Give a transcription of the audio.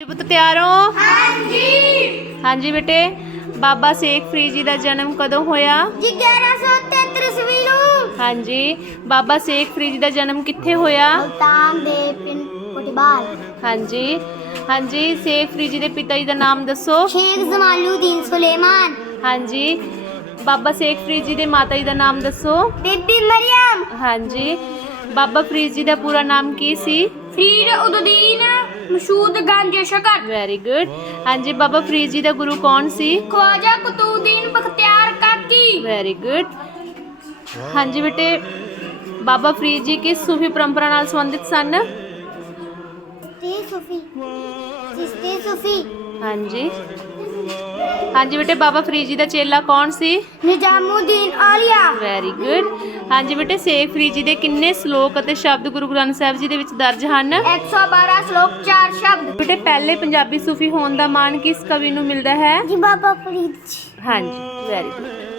ਪੁੱਤ ਤਿਆਰ ਹੋ? ਹਾਂਜੀ। ਹਾਂਜੀ ਬੇਟੇ ਬਾਬਾ ਸੇਖ ਫਰੀਦ ਜੀ ਦਾ ਜਨਮ ਕਦੋਂ ਹੋਇਆ? ਜੀ 1133 ਨੂੰ। ਹਾਂਜੀ ਬਾਬਾ ਸੇਖ ਫਰੀਦ ਜੀ ਦਾ ਜਨਮ ਕਿੱਥੇ ਹੋਇਆ? ਮੁਲਤਾਨ ਦੇ ਪਿੰਡ ਕੋਟਿਬਾਲ ਹਾਂਜੀ ਹਾਂਜੀ ਸੇਖ ਫਰੀਦ ਜੀ ਦੇ ਪਿਤਾ ਜੀ ਦਾ ਨਾਮ ਦੱਸੋ। ਸ਼ੇਖ ਜ਼ਮਾਲੂਦੀਨ ਸੁਲੇਮਾਨ। ਹਾਂਜੀ ਬਾਬਾ ਸੇਖ ਫਰੀਦ ਜੀ ਦੇ ਮਾਤਾ ਜੀ ਦਾ ਨਾਮ ਦੱਸੋ। ਬੀਬੀ ਮਰੀਮ ਹਾਂਜੀ ਬਾਬਾ ਫਰੀਦ ਜੀ ਦਾ ਪੂਰਾ ਨਾਮ ਕੀ ਸੀ? ਫਰੀਦ ਉਦਦੀਨ। ਮਸ਼ਹੂਦ ਗੰਜ ਸ਼ਕਰ ਵੈਰੀ ਗੁੱਡ ਹਾਂਜੀ ਬਾਬਾ ਫਰੀਦ ਜੀ ਦਾ ਗੁਰੂ ਕੌਣ ਸੀ? ਖਵਾਜਾ ਕੁਤੂਦੀਨ ਬਖਤਿਆਰ ਕਾਕੀ। ਵੈਰੀ ਗੁੱਡ ਹਾਂਜੀ ਬੇਟੇ ਬਾਬਾ ਫਰੀਦ ਜੀ ਕਿਸ ਸੂਫੀ ਪਰੰਪਰਾ ਨਾਲ ਸੰਬੰਧਿਤ ਸਨ? ਤੇ ਸੂਫੀ ਜਿਸਤੇ ਸੂਫੀ। ਹਾਂਜੀ। ਹਾਂਜੀ ਬੇਟੇ ਬਾਬਾ ਫਰੀਦ ਜੀ ਦਾ ਚੇਲਾ ਕੌਣ ਸੀ? ਨਿਜ਼ਾਮੂਦੀਨ ਆਲੀਆ। ਵੈਰੀ ਗੁੱਡ ਹਾਂਜੀ ਬੇਟੇ ਸੇਖ ਫਰੀਦ ਜੀ ਦੇ ਕਿੰਨੇ ਸ਼ਲੋਕ ਅਤੇ ਸ਼ਬਦ ਗੁਰੂ ਗ੍ਰੰਥ ਸਾਹਿਬ ਜੀ ਦੇ ਵਿੱਚ ਦਰਜ ਹਨ? 112 ਸ਼ਲੋਕ 4 ਸ਼ਬਦ। ਬੇਟੇ ਪਹਿਲੇ ਪੰਜਾਬੀ ਸੂਫੀ ਹੋਣ ਦਾ ਮਾਣ ਕਿਸ ਕਵੀ ਨੂੰ ਮਿਲਦਾ ਹੈ? ਜੀ ਬਾਬਾ ਫਰੀਦ ਜੀ। ਹਾਂਜੀ ਵੈਰੀ ਗੁੱਡ